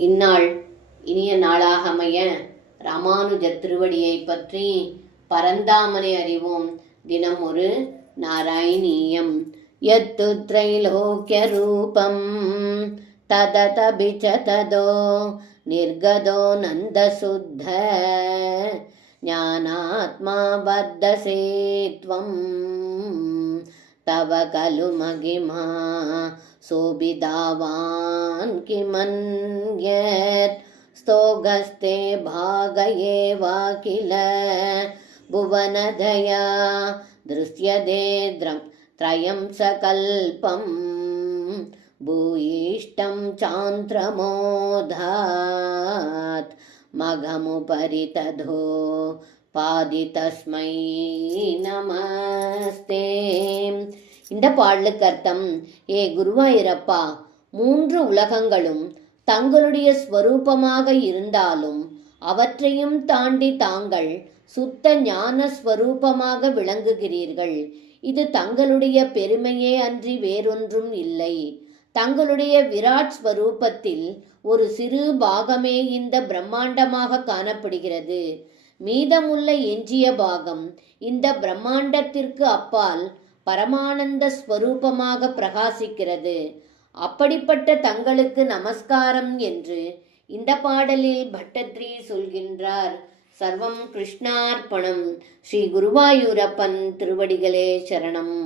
இந்நாள் இனிய நாளாக அமைய ராமானுஜ திருவடியை பற்றி பரந்தாமனை அறிவோம். தினம் ஒரு நாராயணீயம். யத்து த்ரைலோக்ய ரூபம் தததபிச்ச ததோ நிர்கதோ நந்த சுத்த ஞானாத்மா வர்தசே த்வம் தவ கலு மகிமா சோபிதாவான் கிமன்யத் ಸ್ತೋಗಸ್ತೆ ಭಾಗಯೇವಾ ಕಿಲ ಭುವನದಯಾ ದೃಶ್ಯತೆ ತ್ರಯಂ ಸಕಲ್ಪಂ ಭೂಯಿಷ್ಟಂ ಚಾಂತ್ರಮೋಧಾತ್ ಮಘಮುಪರಿ ತಧೋ பாதிதஸ்மை நமஸ்தே. இந்த பாடலுக்கு அர்த்தம், ஏ குருவாயூரப்பா, 3 உலகங்களும் தங்களுடைய ஸ்வரூபமாக இருந்தாலும் அவற்றையும் தாண்டி தாங்கள் சுத்த ஞான ஸ்வரூபமாக விளங்குகிறீர்கள். இது தங்களுடைய பெருமையே அன்றி வேறொன்றும் இல்லை. தங்களுடைய விராட் ஸ்வரூபத்தில் ஒரு சிறு பாகமே இந்த பிரம்மாண்டமாக காணப்படுகிறது. மீதமுள்ள எஞ்சிய பாகம் இந்த பிரம்மாண்டத்திற்கு அப்பால் பரமானந்த ஸ்வரூபமாக பிரகாசிக்கிறது. அப்படிப்பட்ட தங்களுக்கு நமஸ்காரம் என்று இந்த பாடலில் பட்டத்ரி சொல்கின்றார். சர்வம் கிருஷ்ணார்ப்பணம். ஸ்ரீ குருவாயூரப்பன் திருவடிகளே சரணம்.